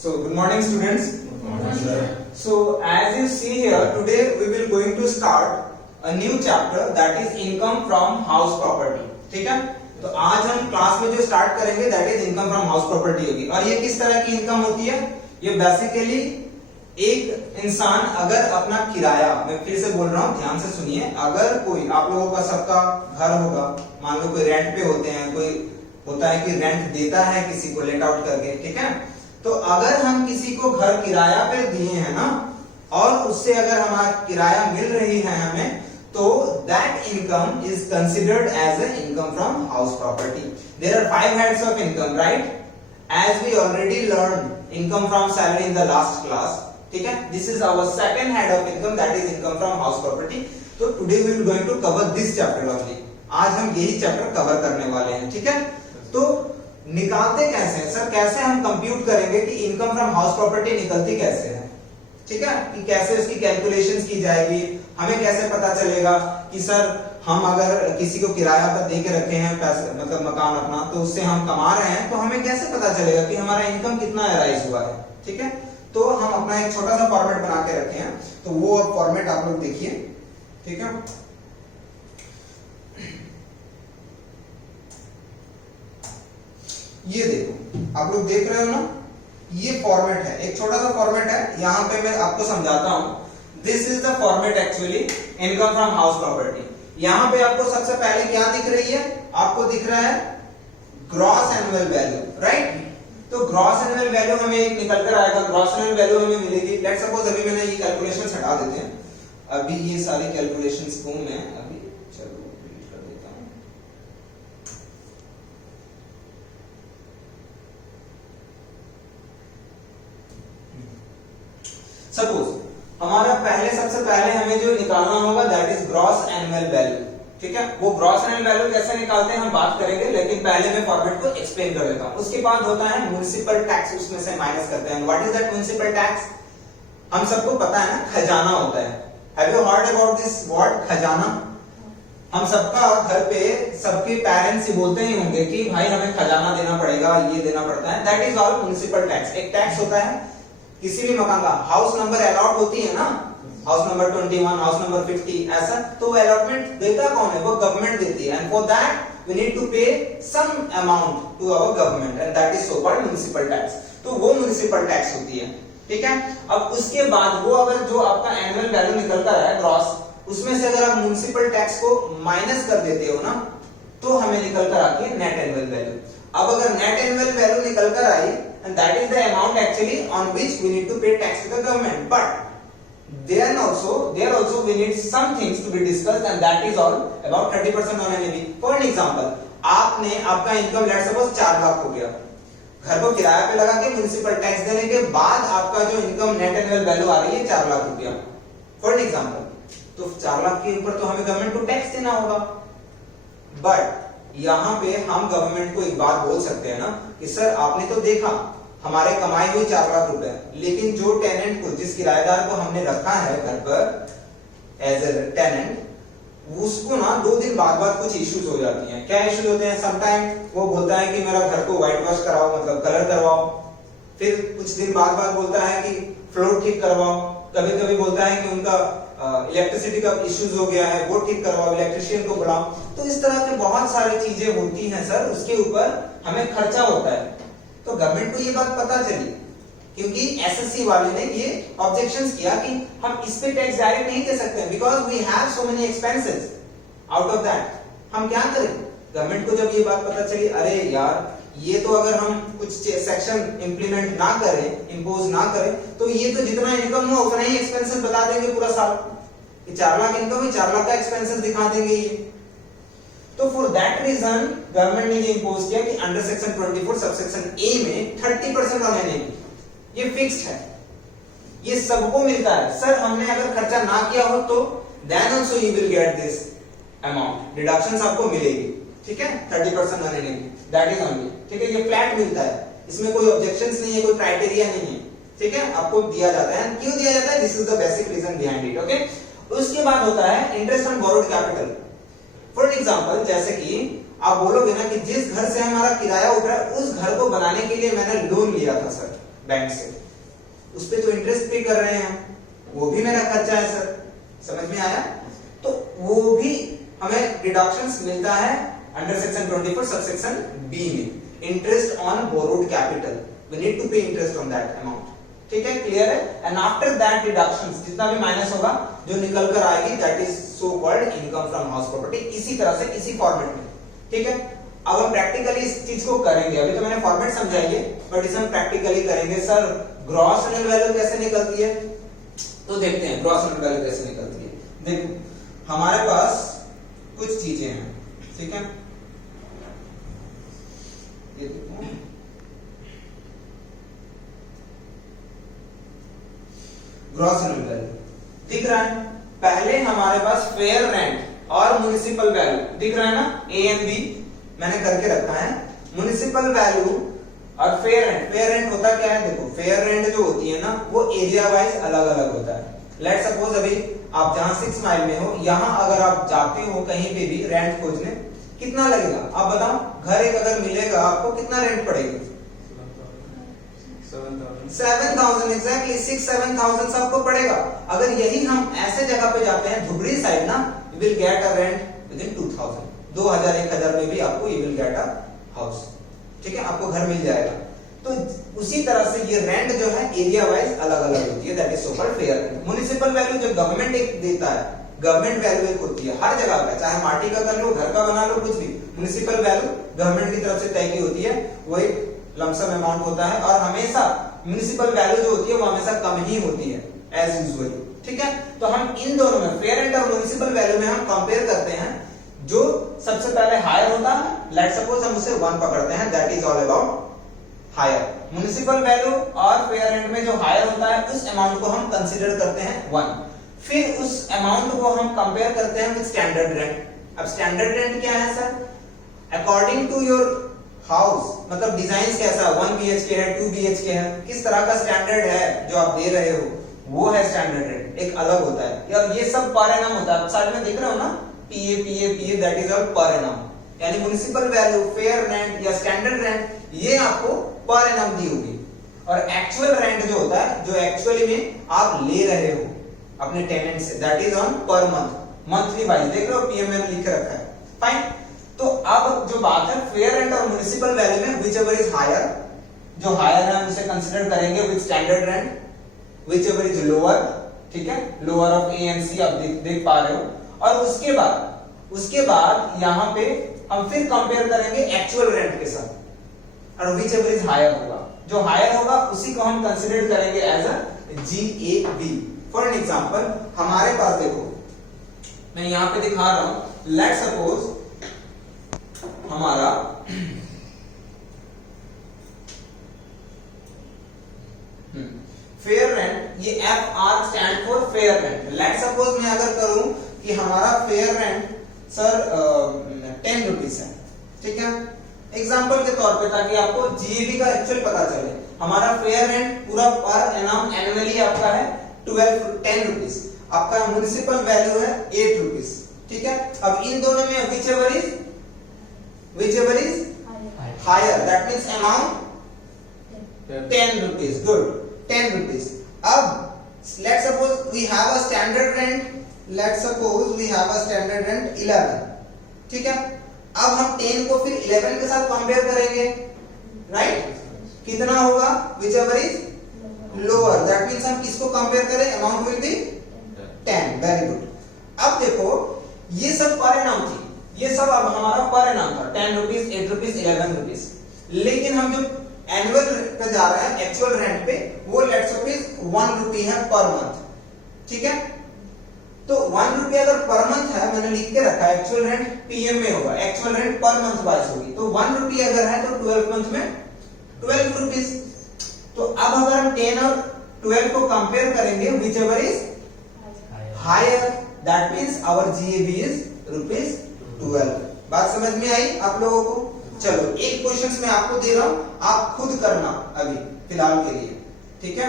So good morning students. Good morning, sir. So as you see here, today we will going to start a new chapter that is income from house property. ठीक है? तो आज हम class में जो start करेंगे that is income from house property होगी। और ये किस तरह की इनकम होती है? ये बेसिकली एक इंसान अगर अपना किराया, मैं फिर से बोल रहा हूँ ध्यान से सुनिए, अगर कोई आप लोगों का सबका घर होगा, मान लो कोई रेंट पे होते हैं, कोई होता है कि रेंट देता है किसी को लेट आउट करके, ठीक है? तो अगर हम किसी को घर किराया पे दिए हैं ना, और उससे अगर हमारा किराया मिल रही है हमें, तो that income is considered as an income from house property. There are 5 heads of income, right? As we already learned income from salary in the last class, ठीक है? This is our second head of income, that is income from house property. तो today we will going to cover this chapter only. आज हम यही chapter cover करने वाले हैं, ठीक है? तो निकालते कैसे हैं सर, कैसे हम कंप्यूट करेंगे कि इनकम फ्रॉम हाउस प्रॉपर्टी निकलती कैसे है, ठीक है? कि कैसे उसकी कैलकुलेशंस की जाएगी, हमें कैसे पता चलेगा कि सर हम अगर किसी को किराया पर दे के रखे हैं पैसे, मतलब मकान अपना, तो उससे हम कमा रहे हैं, तो हमें कैसे पता चलेगा कि हमारा इनकम कितना अराइज हुआ है, ठीक है? तो हम अपना एक छोटा सा फॉर्मेट बना के रखे हैं, तो वो फॉर्मेट आप लोग देखिए, ठीक है? ये देखो, आप लोग देख रहे हो ना, ये फॉर्मेट है, एक छोटा सा फॉर्मेट है, यहां पे मैं आपको समझाता हूं। This is the format actually income from house property. यहां पे आपको सबसे पहले क्या दिख रही है, आपको दिख रहा है ग्रॉस एनुअल वैल्यू, राइट? तो ग्रॉस एनुअल वैल्यू हमें एक निकल कर आएगा, ग्रॉस एनुअल वैल्यू हमें मिलेगी। लेट्स सपोज अभी मैंने ये कैलकुलेशंस हटा देते हैं, अभी ये सारी कैलकुलेशंस को मैं अभी चलो डिलीट कर देता हूं। सपोज हमारा सबसे पहले हमें जो निकालना होगा that is gross annual value, ठीक है? वो ग्रॉस एनुअल वैल्यू कैसे निकालते हैं हम बात करेंगे, लेकिन पहले मैं फॉर्मेट को एक्सप्लेन कर देता हूं। उसके बाद होता है म्युनिसिपल टैक्स, उसमें से माइनस करते हैं। What is that municipal tax? हम सबको पता है ना, खजाना होता है। Have you heard about this word खजाना? हम सबका घर पे सबके पेरेंट्स ही बोलते ही होंगे कि भाई हमें खजाना देना पड़ेगा, ये देना पड़ता है। That is all municipal tax. एक टैक्स होता है किसी भी मकान का, हाउस नंबर अलॉट होती है ना, हाउस नंबर 21, हाउस नंबर 50, ऐसा, तो वो अलॉटमेंट देता कौन है? वो गवर्नमेंट देती है। And for that we need to pay some amount to our government, and that is so called municipal tax. तो वो म्युनिसिपल टैक्स होती है, ठीक है? अब उसके बाद वो अगर जो आपका एनुअल वैल्यू निकल कर आया ग्रॉस, उसमें से अगर आप म्युनिसिपल टैक्स को माइनस कर देते हो ना, तो हमें निकल कर आती है नेट एनुअल वैल्यू। अब अगर नेट एनुअल वैल्यू निकल कर आई, and that is the amount actually on which we need to pay tax to the government, but there also we need some things to be discussed, and that is all about 30% on NAV. For an example, आपका income let's suppose 4 lakh हो गया, घर को किराया पे लगा के municipal tax देने के बाद आपका जो इनकम नेट एनुअल वैल्यू आ रही है 4 लाख रुपया, फॉर एन एग्जाम्पल। तो 4 लाख के ऊपर तो हमें गवर्नमेंट को टैक्स देना होगा, बट यहाँ पे हम गवर्नमेंट को एक बात बोल सकते हैं ना कि सर आपने तो देखा हमारे कमाई हुई 4 लाख रुपए, लेकिन जो टेनेंट को, जिस किराएदार को हमने रखा है घर पर एज ए टेनेंट, उसको ना 2 दिन बाद कुछ इश्यूज हो जाती हैं। क्या इश्यूज होते हैं? समटाइम वो बोलता है कि मेरा घर को व्हाइट वॉश कराओ, मतलब कलर करवाओ। फिर कुछ दिन बाद बोलता है कि फ्लोर ठीक करवाओ। कभी कभी बोलता है कि उनका इलेक्ट्रिसिटी का इश्यूज हो गया है, वो ठीक करवाओ, इलेक्ट्रिशियन को बुलाओ। तो इस तरह के बहुत सारी चीजें होती हैं सर, उसके ऊपर हमें खर्चा होता है। तो गवर्नमेंट को ये बात पता चली, क्योंकि एसएससी वाले ने ये ऑब्जेक्शंस किया कि हम इस पे टैक्स डायरेक्ट नहीं दे सकते, because we have so many expenses out of that. हम क्या करें? गवर्नमेंट को जब ये बात पता चली, अरे यार ये तो अगर हम कुछ सेक्शन इंप्लीमेंट ना करें, इंपोज ना करें, तो ये तो जितना इनकम हुआ उतना ही एक्सपेंसेस बता देंगे पूरा साल कि 4 लाख इनकम है, 4 लाख का एक्सपेंसेस दिखा देंगे ये। तो फॉर दैट रीजन गवर्नमेंट ने ये इंपोज किया कि अंडर सेक्शन 24 सबसेक्शन ए में 30% ऑन एनएवी, ये फिक्स्ड है, ये सबको मिलता है। सर हमने अगर खर्चा ना किया हो तो then also you will get this amount, deductions आपको मिलेगी, ठीक है? 30% on NAV, that is only, ठीक है? ये फ्लैट मिलता है, इसमें कोई ऑब्जेक्शंस नहीं है, कोई क्राइटेरिया नहीं है, ठीक है? आपको दिया जाता है। क्यों दिया जाता है? This is the basic reason behind it, okay? उसके बाद होता है interest on borrowed capital. For example, जैसे कि आप बोलोगे ना कि जिस घर से हमारा किराया उठ रहा है उस घर को बनाने के लिए मैंने लोन लिया था सर, बैंक से, उस पे तो इंटरेस्ट पे कर रहे हैं, वो भी मेरा खर्चा है सर, समझ में आया? तो वो भी हमें डिडक्शंस मिलता है अंडर सेक्शन 24 सबसेक्शन बी में, interest on borrowed capital, we need to pay interest on that amount, ठीक है, क्लियर है? एंड आफ्टर दैट डिडक्शंस जितना भी माइनस होगा जो निकल कर आएगी that is so called income from house property, इसी तरह से इसी फॉर्मेट में, ठीक है? अब हम प्रैक्टिकली इस चीज को करेंगे, अभी तो मैंने फॉर्मेट समझाई है बट इसे हम प्रैक्टिकली करेंगे। सर ग्रॉस एनुअल वैल्यू कैसे निकलती है, तो देखते हैं ग्रॉस एनुअल वैल्यू कैसे निकलती है। देखो हमारे पास कुछ चीजें हैं, ठीक है, ये देखो ग्रॉस एनुअल वैल्यू दिख रहा है, पहले हमारे पास फेयर रेंट और म्युनिसिपल वैल्यू दिख रहा है ना, ए एंड बी मैंने करके रखा है, म्युनिसिपल वैल्यू और फेयर रेंट। फेयर रेंट होता क्या है, देखो फेयर रेंट जो होती है ना वो एरिया वाइज अलग अलग होता है। लेट सपोज अभी आप जहां 6 माइल में हो, यहां अगर आप जाते हो कहीं पे भी रेंट खोजने, कितना लगेगा आप बताओ? घर एक अगर मिलेगा आपको कितना रेंट पड़ेगा? 7,000 एग्जैक्टली, 6-7,000 सबको पड़ेगा। अगर यही हम ऐसे जगह पे जाते हैं धुबरी साइड ना, you will get a rent with in 2,000, 2,000-1,000 में भी आपको you will get a house, ठीक है, आपको घर मिल जाएगा। तो उसी तरह से ये रेंट जो है एरिया वाइज अलग अलग होती है, that is so called fair rent. Municipal value जो गवर्नमेंट एक देता है, गवर्नमेंट वैल्यू एक होती है हर जगह पे, चाहे माटी का कर लो, घर का बना लो, कुछ भी, म्युनिसिपल वैल्यू गवर्नमेंट की तरफ से तय की होती है, वही लमसम अमाउंट होता है और हमेशा म्युनिसिपल वैल्यू जो होती है वो हमेशा कम ही होती है एज यूजुअल, ठीक है? तो हम इन दोनों में फेयर रेंट और म्युनिसिपल वैल्यू में हम कंपेयर करते हैं, जो सबसे पहले हायर होता है, लेट सपोज हम उसे 1 पकड़ते हैं, that is all about higher. Municipal value और फेयर रेंट में जो हायर होता है उस अमाउंट को हम कंसीडर करते हैं 1, फिर उस अमाउंट को हम कंपेयर करते हैं विद स्टैंडर्ड रेंट। अब स्टैंडर्ड रेंट क्या है sir? According to your house, मतलब डिजाइन कैसा है, 1 BHK है, 2 BHK है, किस तरह का स्टैंडर्ड है जो आप दे रहे हो, वो है स्टैंडर्ड रेंट, एक अलग होता है। और ये सब पर एनम होता है, आप साइड में देख रहे हो ना, PA that is all per annum, यानी म्युनिसिपल वैल्यू, फेयर रेंट या स्टैंडर्ड रेंट ये आपको पर एनम दी होगी, और एक्चुअल रेंट जो होता है, जो एक्चुअली में आप ले रहे हो अपने टेनेंट से, that is on per month, monthly wise, देख रहे हो PM में लिख रखा है, फाइन। तो अब जो बात है फेयर रेंट और म्युनिसिपल वैल्यू में व्हिचएवर इज हायर, जो हायर है हम उसे कंसीडर करेंगे with standard rent, whichever is lower, ठीक है, lower of A and C आप देख पा रहे हो, और उसके बाद यहाँ पे हम फिर कंपेयर करेंगे एक्चुअल रेंट के साथ, और व्हिचएवर इज हायर होगा, जो हायर होगा उसी को हम कंसीडर करेंगे as a GAB। For an example हमारे पास देखो, मैं यहाँ पे दिखा रहा हूं, लेट सपोज हमारा फेयर रेंट, ये FR stand for fair rent. Let suppose मैं अगर करूं कि हमारा फेयर रेंट सर 10 रुपीज है, ठीक है, एग्जांपल के तौर पे, ताकि आपको GAB का एक्चुअल पता चले। हमारा फेयर रेंट पूरा पर एनम एनुअली आपका है 10 रुपीज, आपका म्युनिसिपल वैल्यू है 8 रुपीज, ठीक है। अब इन दोनों में whichever is higher, that means amount 10 rupees, good, 10 rupees. अब let's suppose we have a standard rent, let's suppose we have a standard rent 11, ठीक है। अब हम 10 को फिर 11 के साथ कंपेयर करेंगे, राइट, कितना होगा? whichever is lower, that means हम किसको कंपेयर करें? amount will be 10, very good। अब देखो ये सब पर एनम थी, ये सब अब हमारा पर एनम था, 10 रुपीज, 8 रुपीज, 11 रुपीज, लेकिन हम जो एनुअल पे जा रहे हैं, एक्चुअल रेंट पे, वो लेट्स सपोज 1 रुपी है पर मंथ, ठीक है। तो 1 रुपी अगर पर मंथ है, मैंने लिख के रखा है, एक्चुअल रेंट PM में होगा, actual rent per month wise होगी, तो 1 रुपी अगर है तो 12 मंथ में 12 रुपीज। तो अब अगर हम 10 और 12 को कंपेयर करेंगे, whichever is higher, that means our GAB is ₹12। बात समझ में आई आप लोगों को? चलो एक क्वेश्चन मैं आपको दे रहा हूं, आप खुद करना अभी फिलहाल के लिए, ठीक है,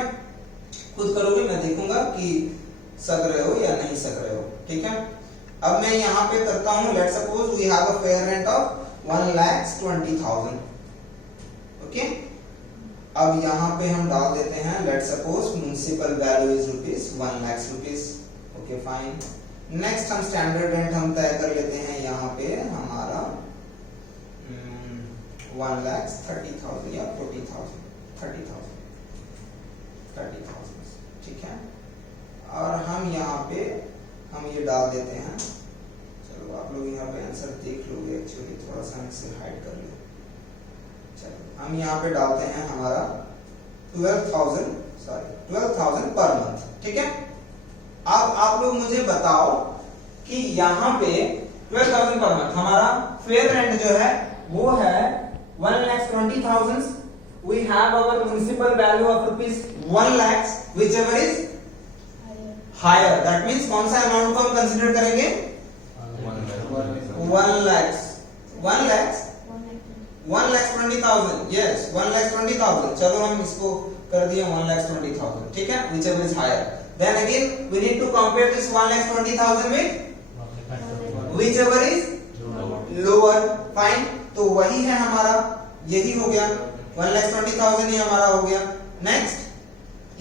खुद करोगे, मैं देखूंगा कि सक रहे हो या नहीं सक रहे हो, ठीक है। अब मैं यहाँ पे करता हूं, let suppose we have a fair rent of 1,20,000, okay. अब यहाँ पे हम डाल देते हैं let suppose municipal value is rupees 1 lakh rupees. Okay fine. Next हम स्टैंडर्ड रेंट हम तय कर लेते हैं यहाँ पे हमारा 1,30,000 या 40,000 30,000 ठीक है। और हम यहाँ पे हम ये डाल देते हैं, चलो आप लोग यहाँ पे आंसर देख लोगे, एक्चुअली थोड़ा सा इसे हाइड कर लो। चलो हम यहाँ पे डालते हैं हमारा 12,000 पर मंथ, ठीक है। अब आप लोग मुझे बताओ कि यहाँ पे 12,000 पर मंथ हमारा फेयर रेंट जो है वो है 1,20,000। We have our municipal value of rupees 1 lakhs, whichever is higher. That means कौन सा अमाउंट को हम कंसीडर करेंगे? 1 lakhs 1,20,000। Yes, 1,20,000। चलो हम इसको कर दिए 1,20,000, ठीक है, whichever is higher. Then again we need to compare this 1,20,000 with whichever is lower. Fine. तो वही है हमारा, यही हो गया 1,20,000 ही हमारा हो गया। नेक्स्ट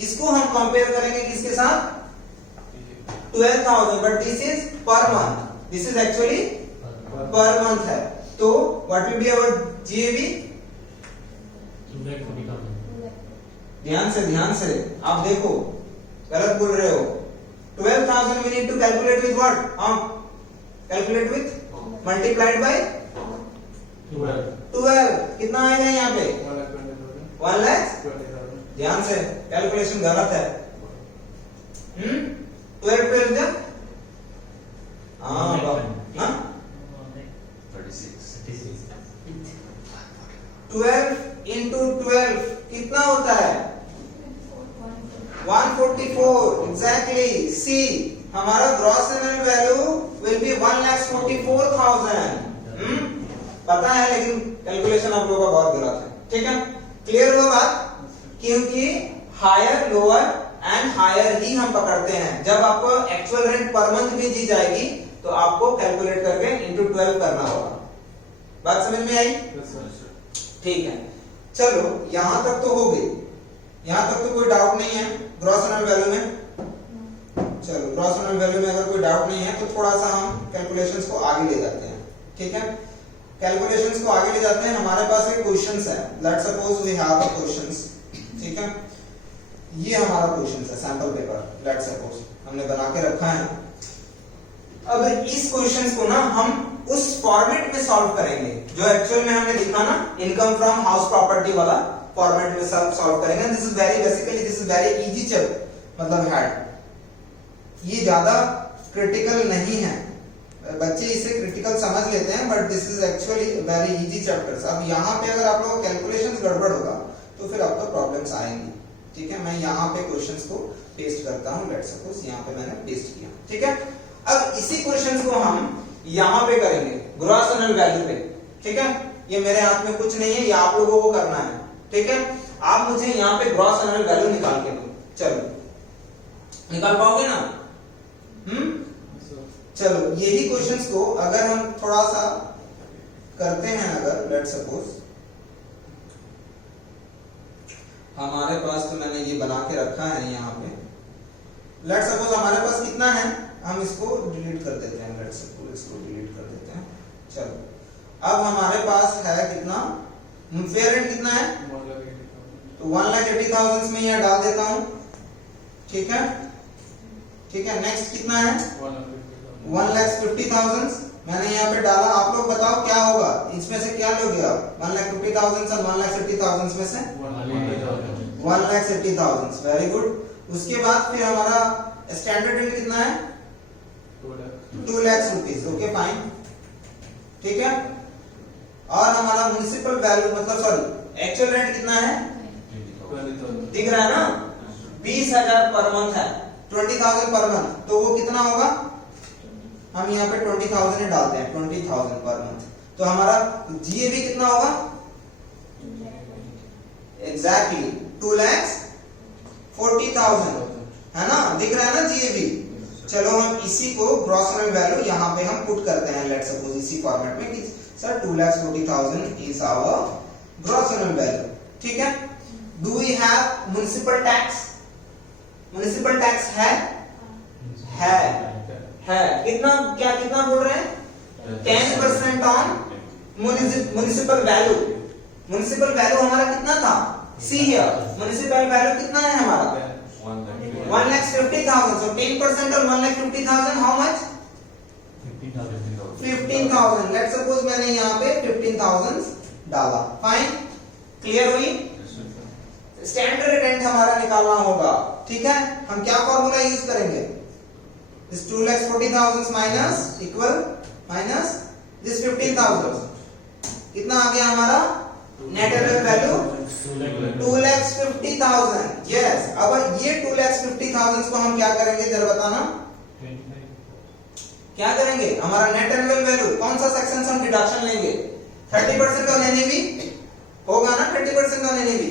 इसको हम कंपेयर करेंगे किसके साथ? 12,000, but this is per month, this is actually per month है। तो what will be our GAB? ध्यान से आप देखो, गलत बोल रहे हो। 12,000 we need to calculate with what? Calculate with multiplied by 12। कितना आएगा यहाँ पे? 1 लाख। ध्यान से, कैलकुलेशन गलत है। 12 जब 12 into 12 कितना होता है? 144। एग्जैक्टली। सी हमारा gross annual value will be 1,44,000। पता है, लेकिन कैलकुलेशन आप लोगों का बहुत गलत है, ठीक है। क्लियर हुआ बात? क्योंकि हायर लोअर एंड हायर ही हम पकड़ते हैं। जब आपको एक्चुअल रेंट पर मंथ भी दी जाएगी तो आपको कैलकुलेट करके इंटू 12 करना होगा। बात समझ में आई? ठीक है। चलो यहां तक तो हो गई, यहां तक तो कोई डाउट नहीं है ग्रॉस एनुअल वैल्यू में। चलो ग्रॉस एनुअल वैल्यू में अगर कोई डाउट नहीं है तो थोड़ा सा हम कैलकुलेशंस को आगे ले जाते हैं, ठीक है। कैलकुलेशंस को आगे ले जाते हैं। हमारे पास एक क्वेश्चंस है, let's suppose we have a questions, ठीक है। ये हमारा क्वेश्चंस है, सैंपल पेपर, लेट्स सपोज हमने बना के रखा है। अब इस क्वेश्चंस को ना हम उस फॉर्मेट में सॉल्व करेंगे जो एक्चुअल में हमने लिखा ना, इनकम फ्रॉम हाउस प्रॉपर्टी वाला फॉर्मेट में सॉल्व करेंगे। This is very basically this is very easy chapter, मतलब है ये ज्यादा क्रिटिकल नहीं है, बच्चे इसे क्रिटिकल समझ लेते हैं, but this is actually very easy chapters. अब यहाँ पे अगर आप लोगों का कैलकुलेशंस गड़बड़ होगा तो फिर आपको प्रॉब्लम्स आएंगी, ठीक है। मैं यहाँ पे क्वेश्चंस को पेस्ट करता हूँ, लेट्स सपोज यहाँ पे मैंने पेस्ट किया, ठीक है। अब इसी क्वेश्चंस को हम यहाँ पे करेंगे ग्रॉस एनुअल वैल्यू पे, ठीक है। ये मेरे हाथ में कुछ नहीं है, ये आप लोगों को करना है, ठीक है। आप मुझे यहाँ पे ग्रॉस एनुअल वैल्यू निकाल के दो। चलो निकाल पाओगे ना? चलो यही क्वेश्चंस को अगर हम थोड़ा सा करते हैं, अगर लेट्स सपोज हमारे पास, तो मैंने ये बना के रखा है यहाँ पे, लेट्स सपोज हमारे पास कितना है, हम इसको डिलीट कर देते हैं, लेट्स सपोज इसको डिलीट कर देते हैं। चलो अब हमारे पास है कितना, फेयर रेंट कितना है? तो 1,80,000 में यह डाल देता हूं, ठीक है, ठीक है। नेक्स्ट कितना है? 1,50,000 मैंने यहाँ पे डाला। आप लोग बताओ क्या होगा, इसमें से क्या लोगे आप? 1,50,000 और 1,80,000 में से 1,80,000। Very good. उसके बाद फिर हमारा स्टैंडर्ड रेंट कितना है? 2 लाख रुपीज। ओके फाइन, ठीक है। और हमारा म्युनिसिपल वैल्यू मतलब सॉरी एक्चुअल रेंट कितना है? दिख रहा है ना? 20,000 पर मंथ है, 20,000 पर मंथ। तो वो कितना होगा? हम यहाँ पे 20,000 ही डालते हैं, 20,000 पर मंथ। तो हमारा जीएबी कितना होगा? एग्जैक्टली 2,40,000 है ना? दिख रहा है ना जीएबी? चलो हम इसी को ग्रॉस एनुअल वैल्यू यहाँ पे हम पुट करते हैं, लेट्स सपोज इसी फॉर्मेट में कि sir 2,40,000 is our gross annual value, ठीक है। Do we have municipal tax? Municipal tax है कितना, क्या कितना बोल रहे हैं? 10% on municipal value. Municipal value हमारा कितना था? सी हियर, म्युनिसिपल वैल्यू कितना है हमारा? 1,50,000। So 10% on 1,50,000 how much? 15,000। Let's suppose मैंने यहाँ पे 15,000 डाला। फाइन, क्लियर हुई? स्टैंडर्ड रेंट हमारा निकालना होगा, ठीक है? हम क्या फॉर्मूला यूज करेंगे? This 2,40,000 minus equal minus this 15,000, कितना आ गया हमारा नेट एनुअल वैल्यू? 2,50,000। यस, अब ये 2,50,000 को हम क्या करेंगे जरा बताना? क्या करेंगे? हमारा नेट एनुअल वैल्यू कौन सा सेक्शन से हम डिडक्शन लेंगे? 30% ऑन एनएवी होगा ना, 30% ऑन एनएवी।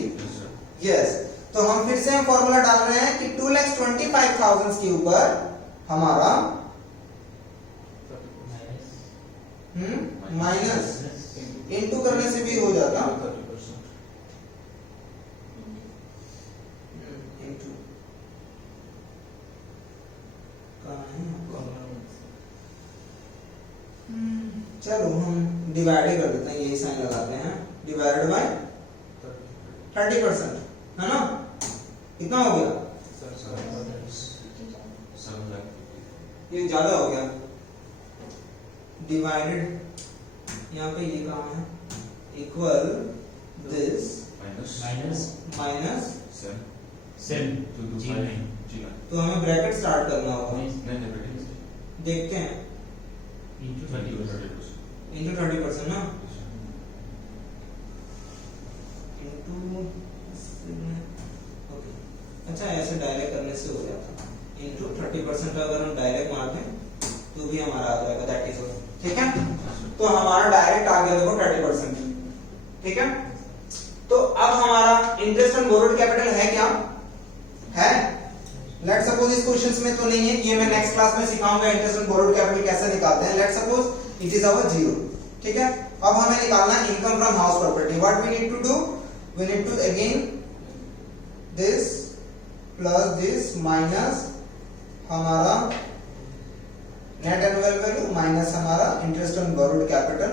यस, तो हम फिर से हम फॉर्मूला डाल रहे हैं कि 2,25,000 के ऊपर हमारा माइनस इनटू करने से भी हो जाता, चलो हम डिवाइड ही कर देते हैं, यही साइन लगाते हैं, डिवाइडेड बाय 30%, है ना? कितना हो गया? ये ज्यादा हो गया। डिवाइडेड, यहाँ पे ये काम है, इक्वल दिस माइनस तो हमें ब्रैकेट स्टार्ट करना होगा। देखते हैं, इंटू 30% ना, इंटू, ओके, अच्छा ऐसे डायरेक्ट करने से हो जाता, इंटू 30% अगर हम डायरेक्ट मारते हैं तो भी हमारा आ जाएगा, दैट इज ऑल, ठीक है? तो हमारा डायरेक्ट आ गया देखो 30%, ठीक है? तो अब हमारा इंटरेस्ट ऑन बोरोड कैपिटल है क्या? है। लेट सपोज इस क्वेश्चंस में तो नहीं है, ये मैं नेक्स्ट क्लास में सिखाऊंगा इंटरेस्ट ऑन बोरोड कैपिटल कैसे निकालते हैं। Let suppose it is our 0, ठीक है? अब हमें निकालना है income from house property. What we need to do? We need to again this plus this minus हमारा नेट एनुअल वैल्यू माइनस हमारा इंटरेस्ट ऑन बोरोड कैपिटल,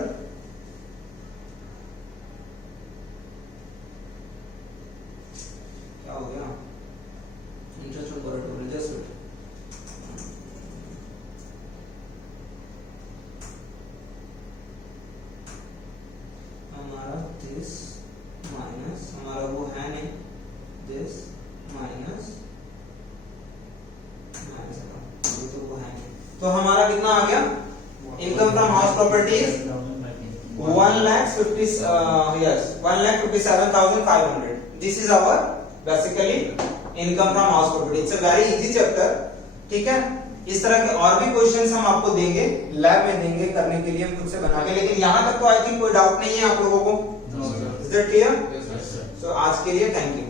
क्या हो गया? Interest on borrowed capital, just wait, हमारा this minus हमारा वो है नहीं, दिस माइनस तो वो है नहीं, तो हमारा कितना आ गया? Income from house property 1,57,500। This is our basically income from house property. It's a very easy chapter, ठीक है? इस तरह के और भी क्वेश्चंस हम आपको देंगे, लैब में देंगे करने के लिए, हम खुद से बना के। लेकिन यहाँ तक तो आई थिंक कोई डाउट नहीं है आप लोगों को? Is that clear? सो आज के लिए थैंक यू।